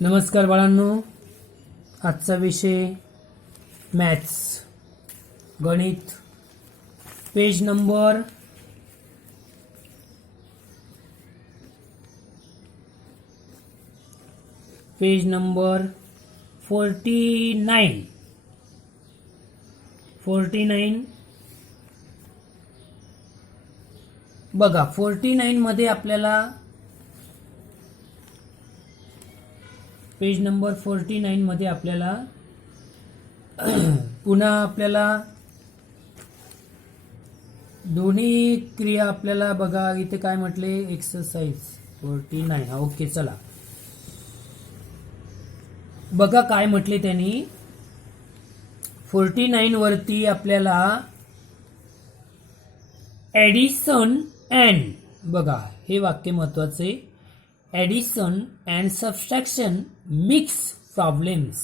नमस्कार बाळांनो, आजचा विषय मॅथ्स गणित पेज नंबर 49 बघा. 49 मध्ये आपल्याला पेज नंबर 49 मध्ये आपल्याला पुन्हा आपल्याला दोन्ही क्रिया आपल्याला बघा. इथे काय म्हटले, एक्सरसाइज 49. हा ओके, चला बघा काय म्हटले त्यांनी. 49 वरती आपल्याला ॲडिशन अँड, बघा हे वाक्य महत्वाचे. Addition and subtraction mix problems.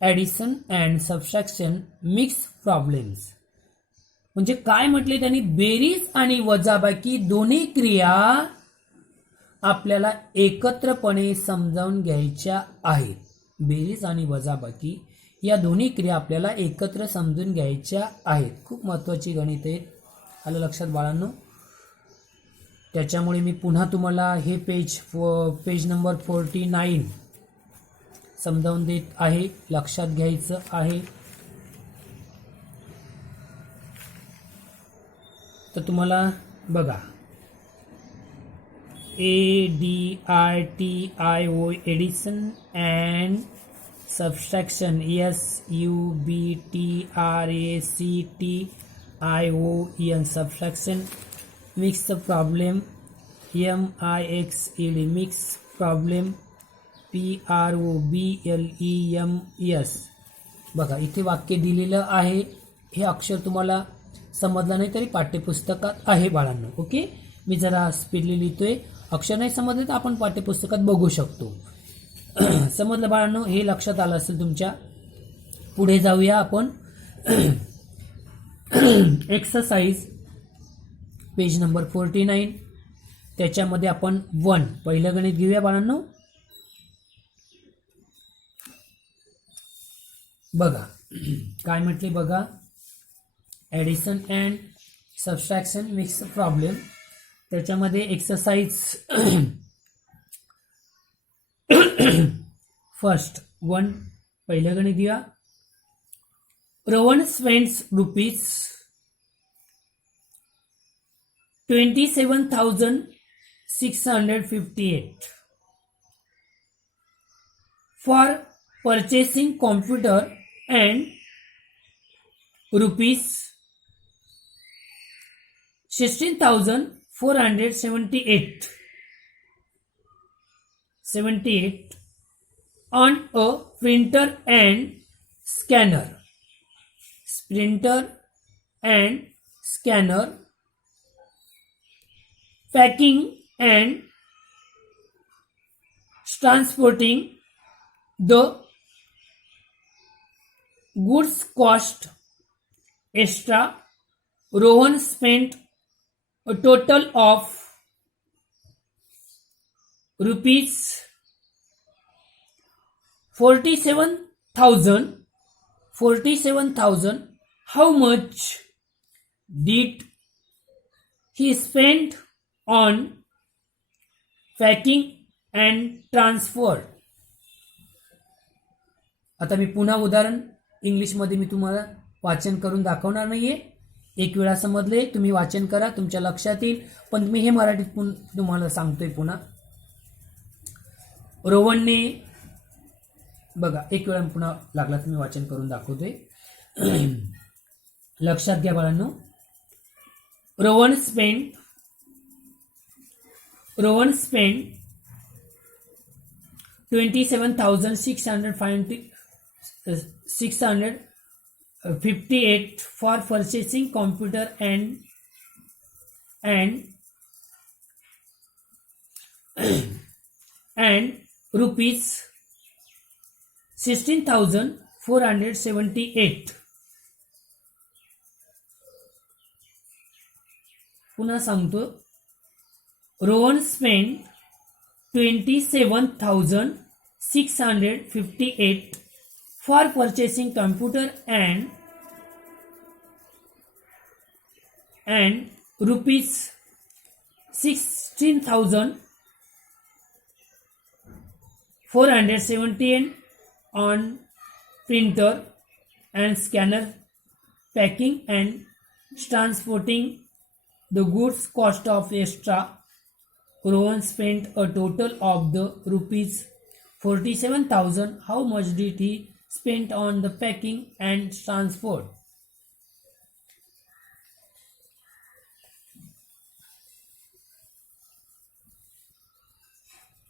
Addition and subtraction mix problems म्हणजे काय म्हटले त्यांनी, बेरीज आणि वजाबाकी दोन्ही क्रिया आपल्याला एकत्रपणे समजावून घ्यायच्या आहेत. बेरीज आणि वजाबाकी या दोन्ही क्रिया आपल्याला एकत्र समजून घ्यायच्या आहेत. खूप महत्वाची गणित आहेत, आलं लक्षात बाळांनो. त्याच्यामुळे मी पुन्हा तुम्हाला हे पेज नंबर 49 समजावून देत आहे, लक्षात घ्यायचं आहे. तर तुम्हाला बघा, ADITIO addition and subtraction, SUBTRACTION subtraction, mix problem, MIXED mix problem, PROBLEMS. बघा इथे वाक्य दिलेलं आहे. हे अक्षर तुम्हाला समजलं नाही तरी पाठ्यपुस्तकात आहे बाळांनो. ओके, मी जरा स्पीडली लिहितोय. अक्षर नाही समजले तर आपण पाठ्यपुस्तकात बघू शकतो. समजलं बाळांनो, हे लक्षात आलं असेल तुमच्या. पुढे जाऊया आपण. एक्सरसाइज पेज नंबर 49, त्याच्यामध्ये आपण 1 पहिलं गणित घेऊया बाळांनो. बघा काय म्हटले बघा, addition and subtraction mix problem. त्याच्यामध्ये एक्सरसाइज फर्स्ट 1 पहिलं गणित घेऊया. Rohan spends ₹27,658 for purchasing computer and ₹16,478 on a printer and scanner. Packing and transporting the goods cost extra. Rohan spent a total of ₹47,000. How much did he spend on packing and transport? आता मी पुन्हा उदाहरण इंग्लिशमध्ये मी तुम्हाला वाचन करून दाखवणार नाहीये. एक वेळा समजले तुम्ही वाचन करा, तुमच्या लक्षात येईल. पण मी हे मराठीत तुम्हाला सांगतोय पुन्हा. रोहनने बघा, एक वेळा पुन्हा लागला तुम्ही वाचन करून दाखवतोय. लक्षात घ्या बाळांनो. Rohan spend $27,658 for purchasing computer and ₹16,478. पुन्हा सांगतो, Rohan spend 27,658 for purchasing computer and rupees 16,417 on printer and scanner, packing and transporting the goods. Cost of extra. Rohan spent a total of the rupees 47,000. How much did he spend on the packing and transport?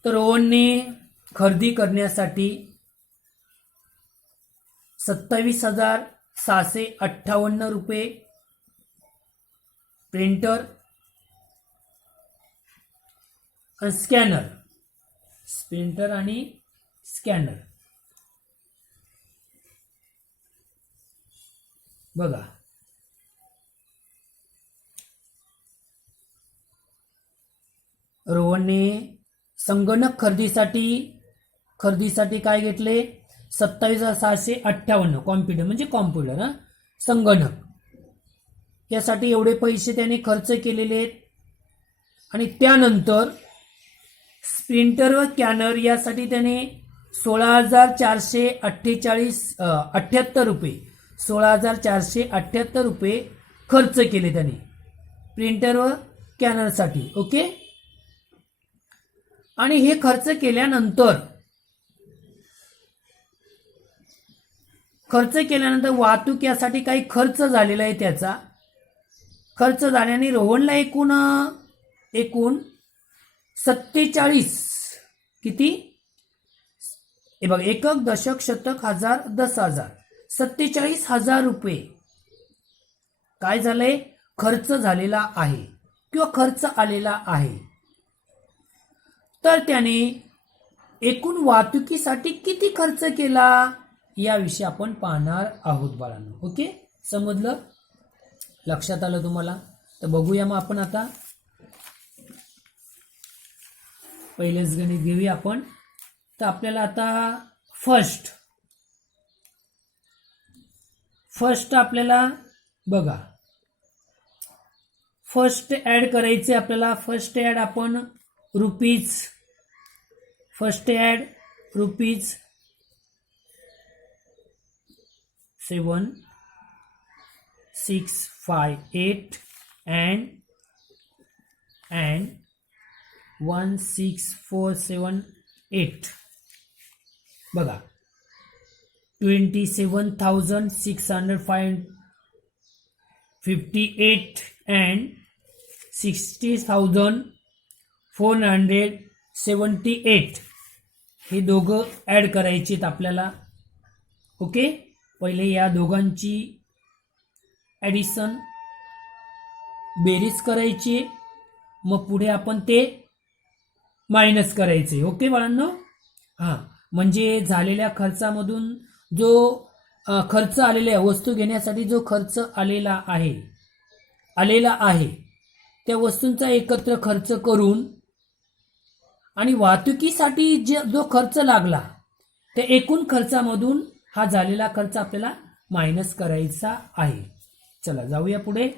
तर रोहनने खरेदी करण्यासाठी 27,658 रुपये printer आणि scanner बघा. रोहनने संगणक खरेदीसाठी काय घेतले? 27,658. कॉम्प्युटर संगणक यासाठी एवढे पैसे त्याने खर्च केलेले आहेत. आणि त्यानंतर प्रिंटर व स्कॅनर यासाठी त्याने 16,478 रुपये 16,478 रुपये खर्च केले त्याने प्रिंटर व स्कॅनरसाठी. ओके. आणि हे खर्च केल्यानंतर वाहतूक यासाठी काही खर्च झालेला आहे. त्याचा खर्च झाल्याने रोहनला एकूण 47 किती हे बघ, एकक दशक शतक हजार 10,000 47,000 रुपये काय झालंय? खर्च झालेला आहे किंवा खर्च आलेला आहे. तर त्याने एकूण वाहतुकीसाठी किती खर्च केला याविषयी आपण पाहणार आहोत बाळांनो. ओके, समजलं? लक्षात आलं तुम्हाला? तर बघूया मग आपण आता पहिलेच गणित घेऊया आपण. तर आपल्याला आता फर्स्ट आपल्याला बघा फर्स्ट ऍड करायचे आपल्याला. फर्स्ट ऍड आपण रुपीज 7,658 and 16,478 बघा. 27,658 and 60,478 हे दोघं ऍड करायचे आपल्याला. ओके, पहिले या दोघांची ॲडिशन बेरीज करायची, मग पुढे आपण ते मायनस करायचे. ओके बाळांनो? म्हणजे झालेल्या खर्चामधून जो खर्च आलेला वस्तू घेण्यासाठी जो खर्च आलेला आहे त्या वस्तूंचा एकत्र खर्च करून आणि वाहतुकीसाठी जो खर्च लागला त्या एकूण खर्चामधून हा झालेला खर्च आपल्याला मायनस करायचा आहे. चला जाऊया पुढे.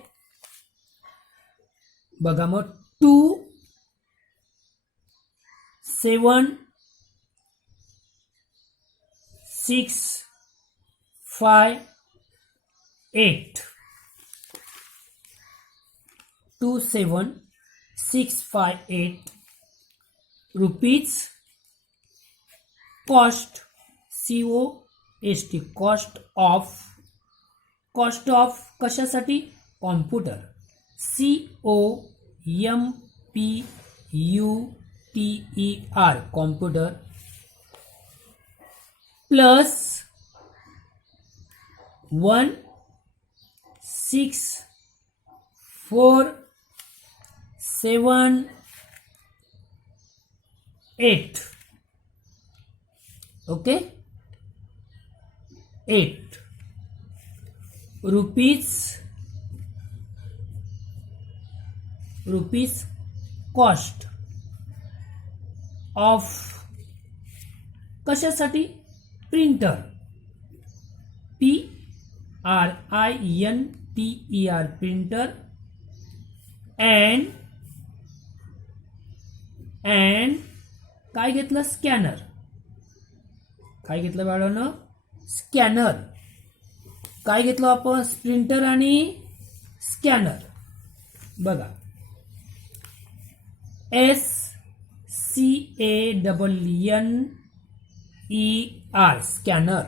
बघा मग 27,658 rupees cost COST cost of कशासाठी? Computer COMPUTER computer plus 16,478 okay 8 rupees cost of कशासाठी प्रिंटर PRINTER प्रिंटर अँड काय घेतलं स्कॅनर काय घेतलं बाळांनो स्कॅनर काय घेतलं आपण प्रिंटर आणि स्कॅनर बघा SCANNER scanner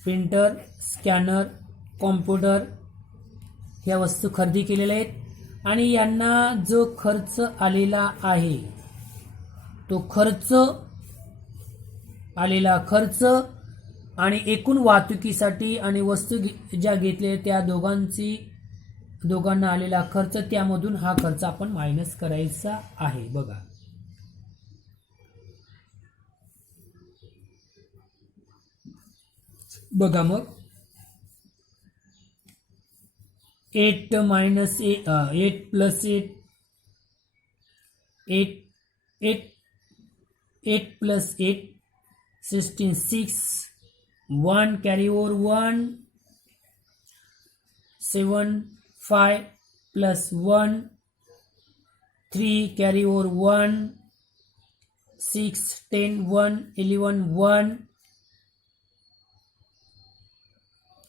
printer scanner computer ह्या वस्तू खरेदी केलेल्या आहेत आणि यांना जो खर्च आलेला आहे तो आलेला खर्च आणि एकूण वाहतुकीसाठी आणि वस्तू ज्या घेतल्या त्या दोघांना आलेला खर्च त्यामधून हा खर्च आपण मायनस करायचा आहे बघा बघा मग 8 plus 8 plus 8 16 6 1 carry over 1 7 5 plus 1 3 carry over 1 6 10 1 11 1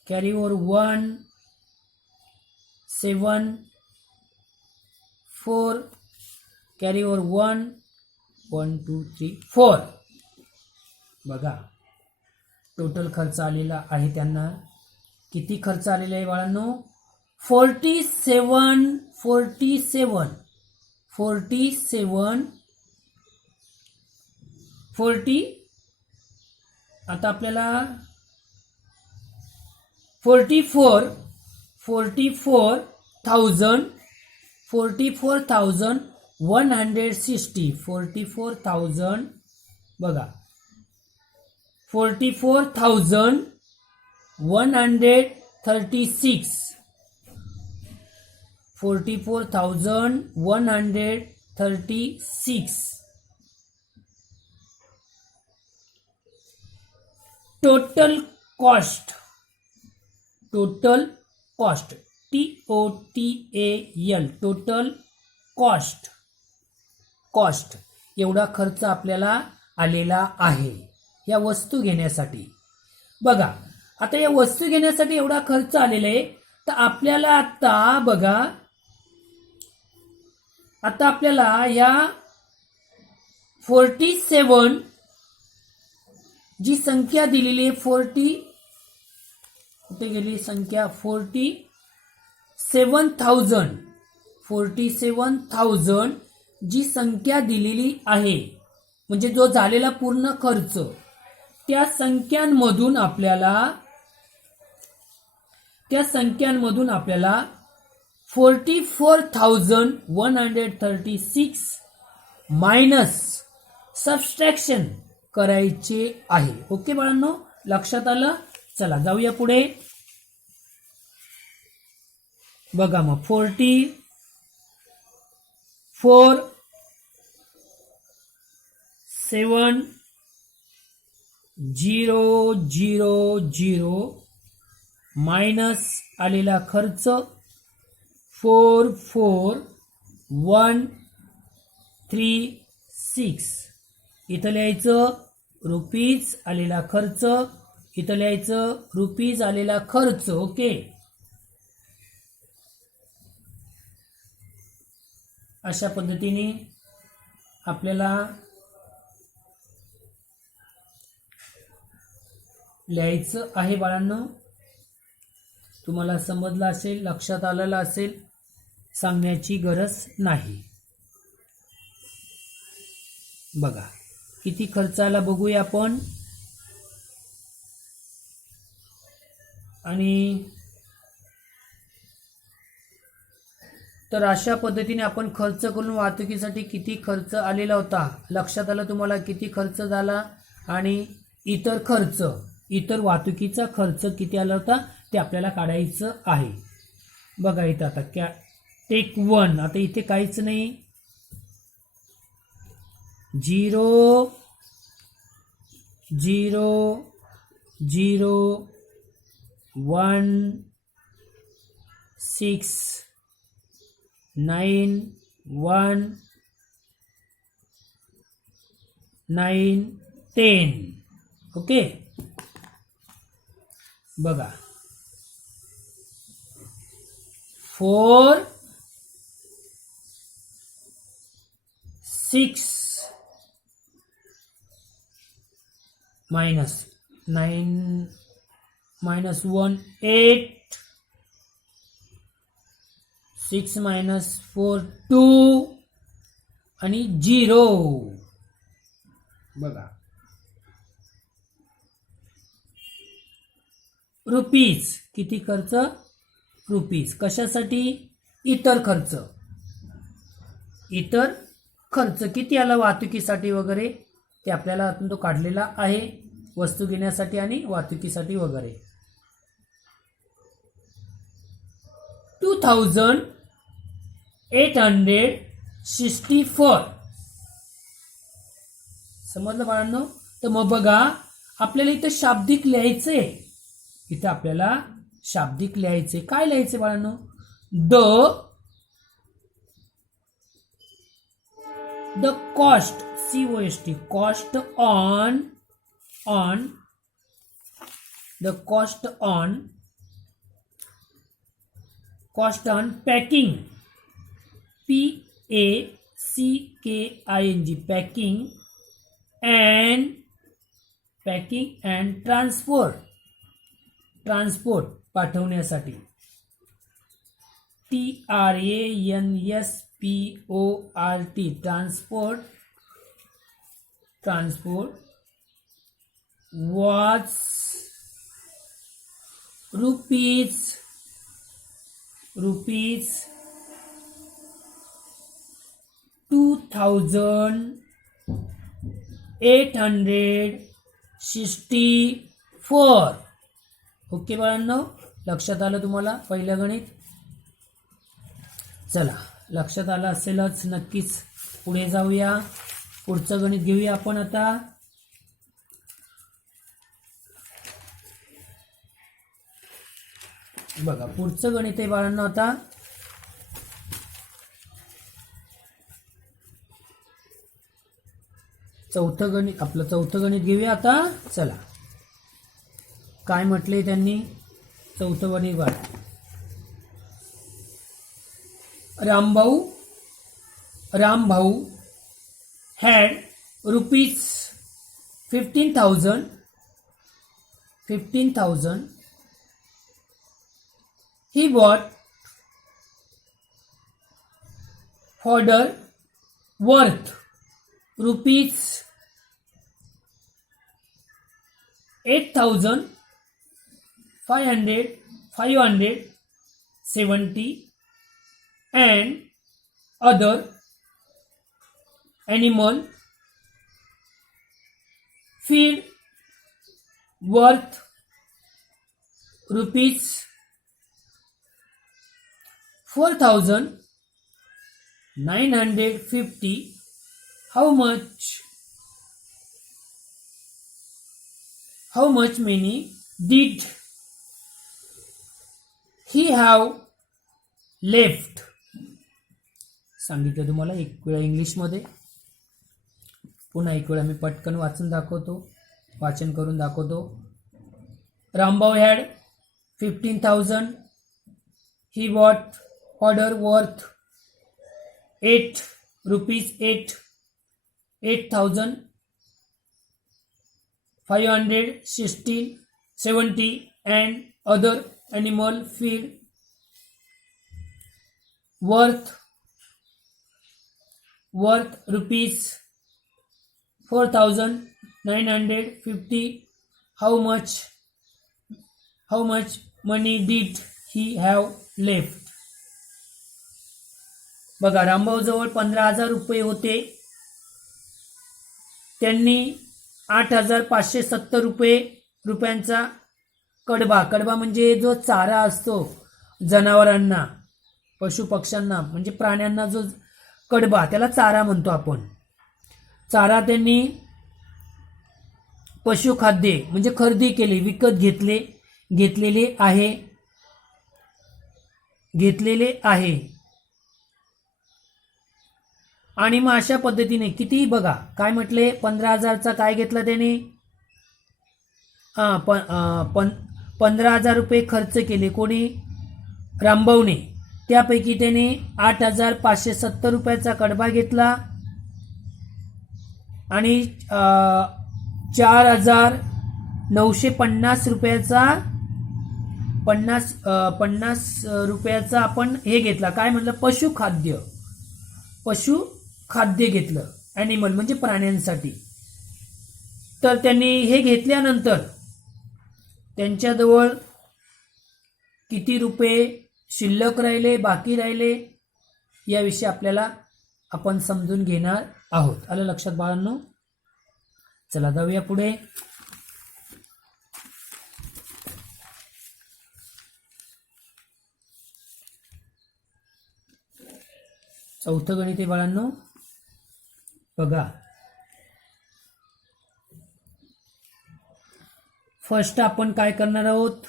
carry over 1 7 4 carry over 1 1 2 3 4 बघा टोटल खर्च आलेला आहे त्यांना किती खर्च आलेला आहे बाळांनो 40 आता आपल्याला 44,160 44,000 बघा 44,136 44,136 total cost TOTAL total cost एवढा खर्च आपल्याला आलेला आहे या वस्तू घेण्यासाठी बघा आता या वस्तू घेण्यासाठी एवढा खर्च आलेला आहे तर आपल्याला आता बघा आता आपल्याला या 47 जी संख्या दिलेली आहे 40 कुठे गेली संख्या 47,000 जी संख्या दिलेली आहे म्हणजे जो झालेला पूर्ण खर्च त्या संख्यांमधून आपल्याला 44,136 मायनस सबस्ट्रॅक्शन करायचे आहे ओके बाळांनो लक्षात आलं चला जाऊया पुढे बघा मग 44,7,0,0 मायनस आलेला खर्च 44,136 इथं लिहायचं रुपीज आलेला खर्च इथं लिहायचं रुपीज आलेला खर्च ओके अशा पद्धतीने आपल्याला लिहायचं आहे बाळांनो तुम्हाला समजलं असेल लक्षात आलेलं असेल सांगण्याची गरज नाही बघा किती खर्च आला बघूया आपण आणि तर अशा पद्धतीने आपण खर्च करून वाहतुकीसाठी किती खर्च आलेला होता लक्षात आलं तुम्हाला किती खर्च झाला आणि इतर खर्च इतर वाहतुकीचा खर्च किती आला होता ते आपल्याला काढायचं आहे बघा इथं आता टेक 1 आता इथे काहीच नाही 0 0 0 1 6 9 1 9 10. ओके, बघा 4 6 minus 9 minus 1 8 6 minus 4 2 आणि 0. बघा रुपीज, किती खर्च? रुपीज. कशासाठी? इतर खर्च. इतर खर्च किती आला वाहतुकीसाठी वगैरे ते आपल्याला आतून तो काढलेला आहे, वस्तू घेण्यासाठी आणि वाहतुकीसाठी वगैरे. 2864. समजलं बाळांनो? तर मग बघा आपल्याला इथं शाब्दिक लिहायचंय. इथं आपल्याला शाब्दिक लिहायचे. काय लिहायचे बाळांनो? The cost, COST, cost on the cost on packing, PACKING, packing and transport पाठवण्यासाठी, TRANSPORT, transport was rupees 2864. Okay बाळांनो, लक्षात आलं तुम्हाला पहिलं गणित? चला, लक्षात आलं असेलच नक्कीच. पुढे जाऊया, पुढचं गणित घेऊया आपण आता. बघा पुढचं गणित आहे बाळांनो आता. चौथं गणित, आपलं चौथं गणित घेऊया आता. चला, काय म्हटलंय त्यांनी? चौथं गणित बघा. Rambhau had rupees 15,000. He bought fodder worth rupees 8,570 and other animal feed worth rupees 4,950. How much money did he have left? सांगितलं तुम्हाला एक वेळा इंग्लिशमध्ये, पुन्हा एक वेळा मी पटकन वाचन करून दाखवतो. Rambhau had 15,000. He bought order worth 8,570 and other animal feed worth rupees 4,950. How much money did he have left? बघा रामभाऊ जवळ 15,000 रुपये होते. त्यांनी 8,570 रुपयांचा कडबा म्हणजे जो चारा असतो जनावरांना, पशु पक्ष्यांना म्हणजे प्राण्यांना, जो कडबा त्याला चारा म्हणतो आपण, चारा त्यांनी पशुखाद्य म्हणजे खरेदी केली, विकत घेतलेले आहे आणि मग अशा पद्धतीने किती बघा काय म्हटले 15,000चा काय घेतला त्याने 15,000 रुपये खर्च केले कोणी रामभाऊने. त्यापैकी त्याने 8,570 रुपयाचा कडबा घेतला आणि 4,950 रुपयाचा 50 रुपयाचा आपण हे घेतला काय म्हटलं पशुखाद्य घेतलं ॲनिमल म्हणजे प्राण्यांसाठी. तर त्यांनी हे घेतल्यानंतर त्यांच्याजवळ किती रुपये शिल्लक राहिले बाकी राहिले याविषयी आपल्याला आपण समजून घेणार आहोत. आलं लक्षात बाळांनो. चला जाऊया पुढे. चौथं गणित आहे बाळांनो. बघा फर्स्ट आपण काय करणार आहोत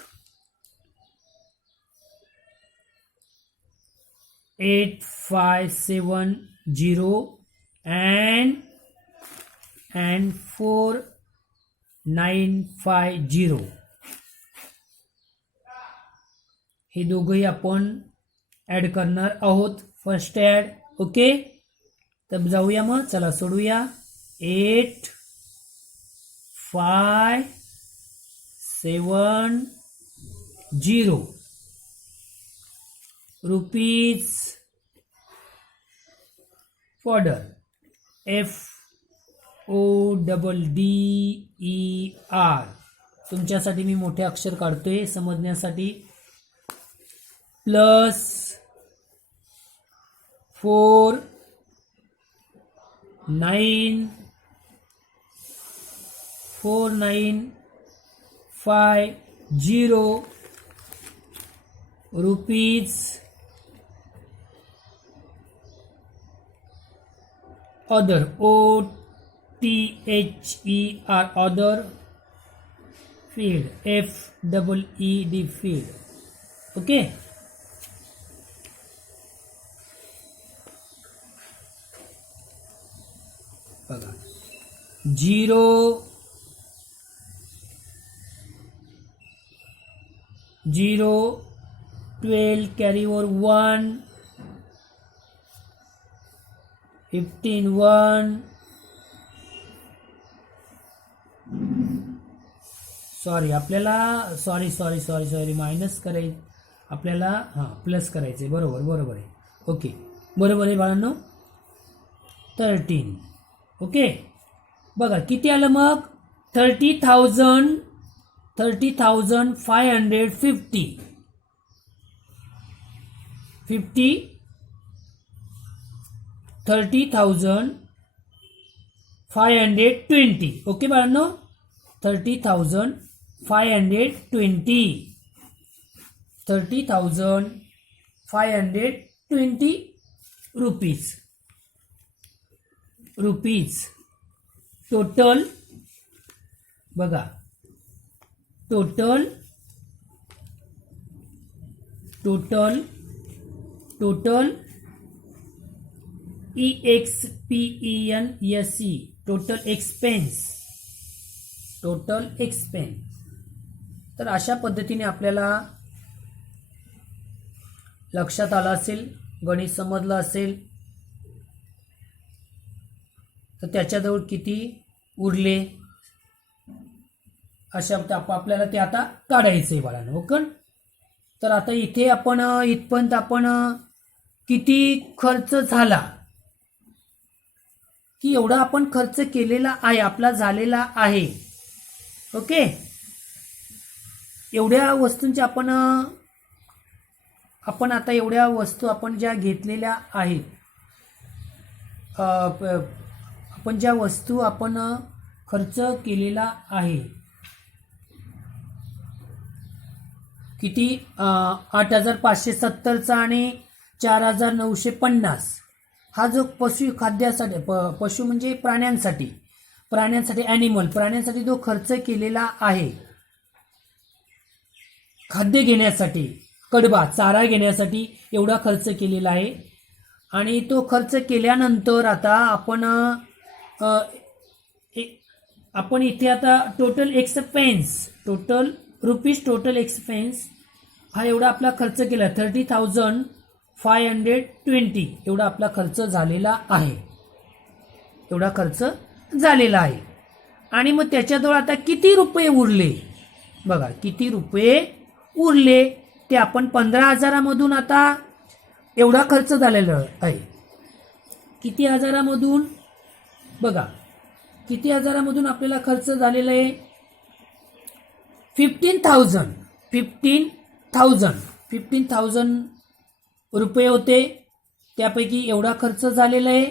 8,570 and 4,950 हे दोघंही आपण ऍड करणार आहोत. First add okay. तर जाऊया मग चला सोडूया. 8,570 रुपीज फॉर्डर FODDER. तुमच्यासाठी मी मोठे अक्षर काढतोय समजण्यासाठी. Plus 4,950 rupees other OTHER other field FEED field. Okay. बघा 0 12 कॅरी ओव्हर 1 15 1 सॉरी आपल्याला सॉरी मायनस करायचं आपल्याला प्लस करायचे. बरोबर आहे. ओके बरोबर आहे बाळांनो. 13 ओके. बघा किती आलं मग 30,550 30,520 ओके बाळांनो. 30,520 रुपीज टोटल. बघा टोटल EXPENSE टोटल एक्सपेन्स. तर अशा पद्धतीने आपल्याला लक्षात आलं असेल, गणित समजलं असेल. तर त्याच्याजवळ किती उरले अशा आपल्याला ते आता काढायचंय बाळांनो. ओके. तर आता इथे आपण इथपर्यंत आपण किती खर्च झाला की एवढा आपण खर्च केलेला आहे आपला झालेला आहे. ओके. एवढ्या वस्तूंची आपण आता एवढ्या वस्तू आपण ज्या घेतलेल्या आहेत आपण ज्या वस्तू आपण खर्च केलेला आहे किती 8,570चा आणि 4,950 हा जो पशु खाद्यासाठी पशु म्हणजे प्राण्यांसाठी ॲनिमल, प्राण्यांसाठी जो खर्च केलेला आहे खाद्य घेण्यासाठी, कडबा चारा घेण्यासाठी एवढा खर्च केलेला आहे. आणि तो खर्च केल्यानंतर आता आपण इथे आता टोटल एक्सपेन्स हा एवढा आपला खर्च केला 30,520 एवढा आपला खर्च झालेला आहे. आणि मग त्याच्याजवळ आता किती रुपये उरले बघा, किती रुपये उरले ते आपण 15,000मधून आता एवढा खर्च झालेला आहे. किती हजारामधून बघा, किती हजारामधून आपल्याला खर्च झालेला आहे 15,000 रुपये होते, त्यापैकी एवढा खर्च झालेला आहे.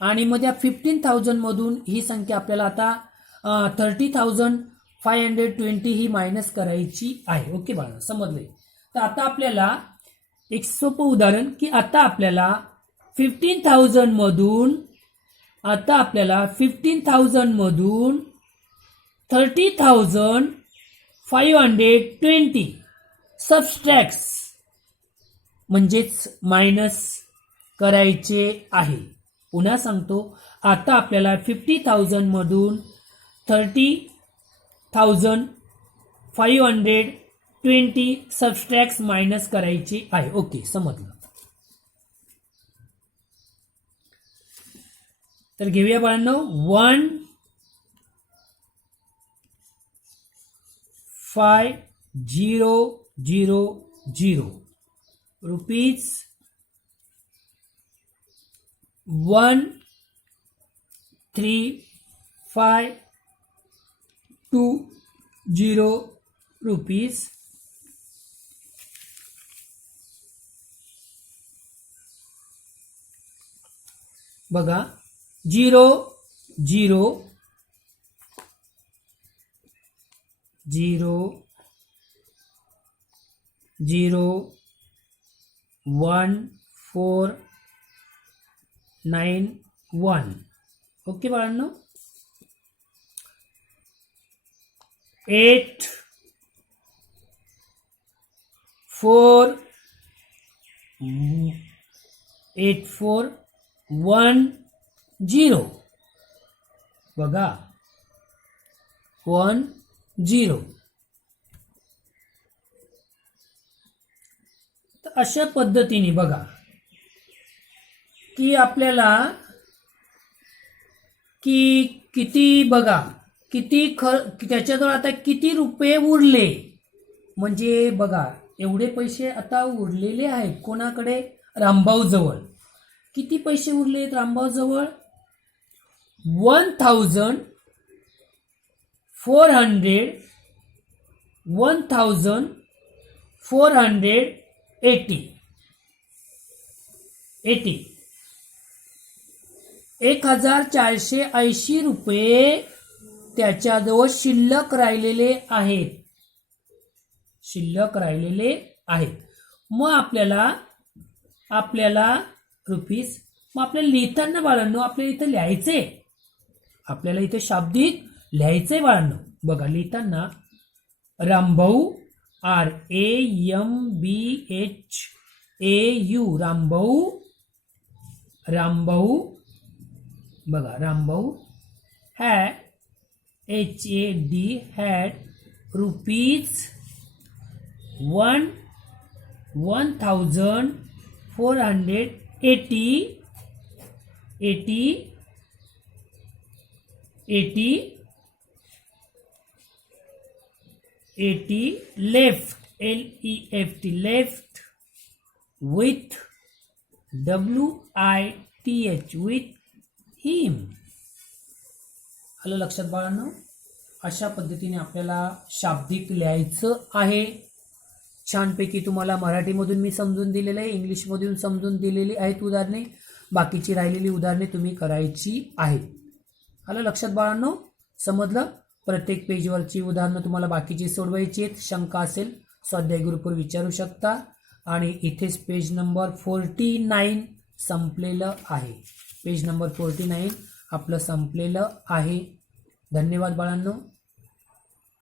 आणि मग त्या 15,000मधून ही संख्या आपल्याला आता 30,520 ही मायनस करायची आहे. ओके बाळा, समजले. तर आता आपल्याला एक सोपं उदाहरण की आता आपल्याला 15,000मधून 30,520 सबस्ट्रॅक्ट्स म्हणजेच मायनस करायचे आहे. पुन्हा सांगतो, आता आपल्याला 50,000मधून 30,520 सबस्ट्रॅक्ट्स मायनस करायचे आहे. ओके, समजलं. तर घेऊया बाळांनो 1,5,0,0 रुपीज 1,3,5,20 रुपीज बघा 0,0,0,0,1,4,9,1 ओके बाळांनो 8,4,10 बघा 10. तर अशा पद्धतीने बघा की आपल्याला किती बघा त्याच्याजवळ आता किती रुपये उरले, म्हणजे बघा एवढे पैसे आता उरलेले आहेत कोणाकडे, रामभाऊ जवळ. किती पैसे उरले रामभाऊ जवळ 1,480 1,480 रुपये त्याच्याजवळ शिल्लक राहिलेले आहेत. मग आपल्याला रुपीज, मग आपल्याला लिहिताना बाळांनो आपल्याला इथं लिहायचे, आपल्याला इथे शाब्दिक लिहायचंय बाळांनो. बघा लिहिताना रामभाऊ RAMBHAU रामभाऊ बघा Rambhau had rupees 1,480 left with with him. आलं लक्षात बाळांनो? अशा पद्धतीने आपल्याला शाब्दिक लिहायचं आहे. छानपैकी तुम्हाला मराठीमधून मी समजून दिलेलं आहे, इंग्लिशमधून समजून दिलेली आहेत उदाहरणे. बाकीची राहिलेली उदाहरणे तुम्ही करायची आहेत. आलं लक्षात बाळांनो? समजलं? प्रत्येक पेजवरची उदाहरणं तुम्हाला बाकीची सोडवायची आहेत. शंका असेल स्वाध्याय ग्रुपवर विचारू शकता. आणि इथेच पेज नंबर 49 संपलेलं आहे. पेज नंबर 49 आपलं संपलेलं आहे. धन्यवाद बाळांनो.